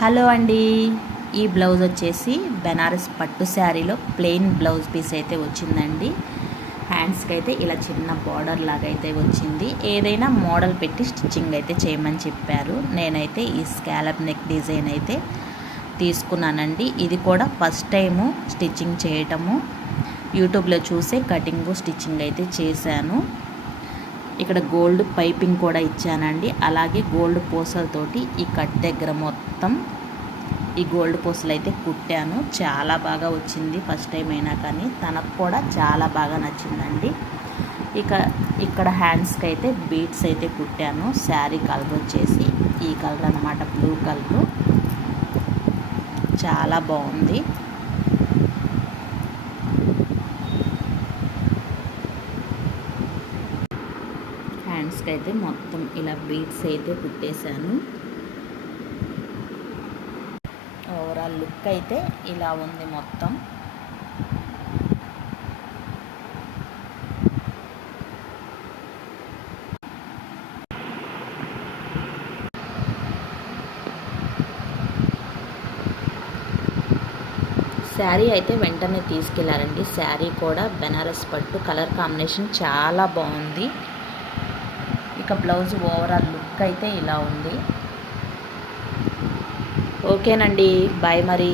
Hello అండి, ఈ blouse వచ్చేసి బెనారస్ పట్టు శారీలో ప్లెయిన్ బ్లౌజ్ పీస్ అయితే వచ్చిందండి. హ్యాండ్స్కి అయితే ఇలా చిన్న బార్డర్ లాగా అయితే వచ్చింది. ఏదైనా మోడల్ పెట్టి స్టిచ్చింగ్ అయితే చేయమని చెప్పారు. నేనైతే ఈ స్కాలప్ నెక్ డిజైన్ అయితే తీసుకున్నానండి. ఇది కూడా ఫస్ట్ టైము స్టిచ్చింగ్ చేయటము. యూట్యూబ్లో చూసే కటింగు స్టిచ్చింగ్ అయితే చేశాను. ఇక్కడ గోల్డ్ పైపింగ్ కూడా ఇచ్చానండి. అలాగే గోల్డ్ పూసలతోటి ఈ కట్ దగ్గర మొత్తం ఈ గోల్డ్ పూసలు అయితే కుట్టాను. చాలా బాగా వచ్చింది. ఫస్ట్ టైం అయినా కానీ తనకు కూడా చాలా బాగా నచ్చిందండి. ఇక్కడ హ్యాండ్స్కి అయితే బీడ్స్ అయితే కుట్టాను. శారీ కలర్ వచ్చేసి ఈ కలర్ అన్నమాట, బ్లూ కలర్. చాలా బాగుంది. హ్యాండ్స్కి అయితే మొత్తం ఇలా బీడ్స్ అయితే కుట్టేశాను. ఓవరాల్ లుక్ అయితే ఇలా ఉంది మొత్తం. శారీ అయితే వెంటనే తీసుకెళ్లారండి. శారీ కూడా బెనారస్ పట్టు కలర్ కాంబినేషన్ చాలా బాగుంది. ఇక బ్లౌజ్ ఓవరాల్ లుక్ అయితే ఇలా ఉంది. ఓకేనండి, బాయ్ మరి.